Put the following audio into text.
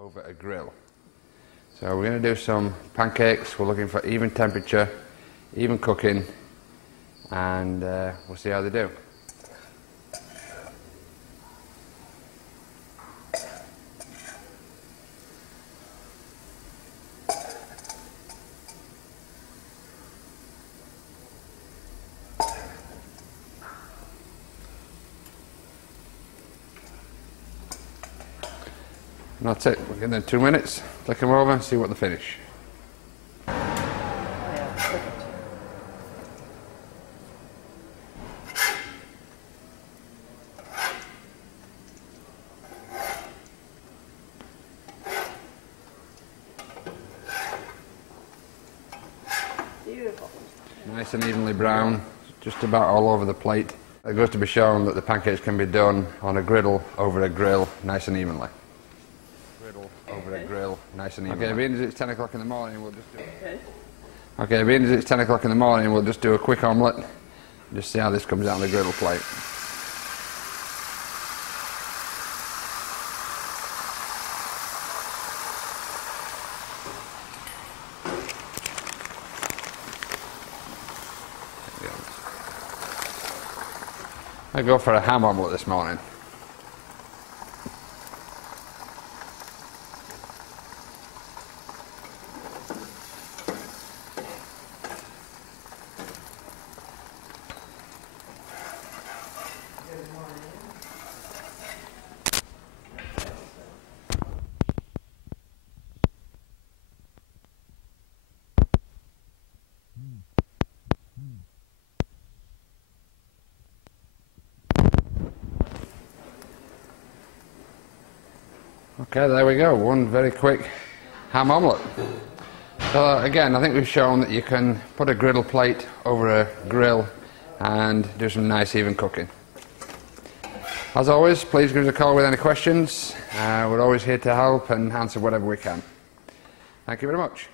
over a grill. So we're going to do some pancakes. We're looking for even temperature, even cooking, and we'll see how they do. And that's it. We'll give them 2 minutes, flick them over and see what they finish. Beautiful. Nice and evenly brown, just about all over the plate. It goes to be shown that the pancakes can be done on a griddle over a grill, nice and evenly. Griddle over a grill, nice and evenly. Okay, being as it's 10 o'clock in the morning, we'll just do it. Okay, being as it's 10 o'clock in the morning, we'll just do a quick omelette. Just see how this comes out on the griddle plate. I go for a ham omelette this morning. Okay, there we go, one very quick ham omelette. So again, I think we've shown that you can put a griddle plate over a grill and do some nice even cooking. As always, please give us a call with any questions. We're always here to help and answer whatever we can. Thank you very much.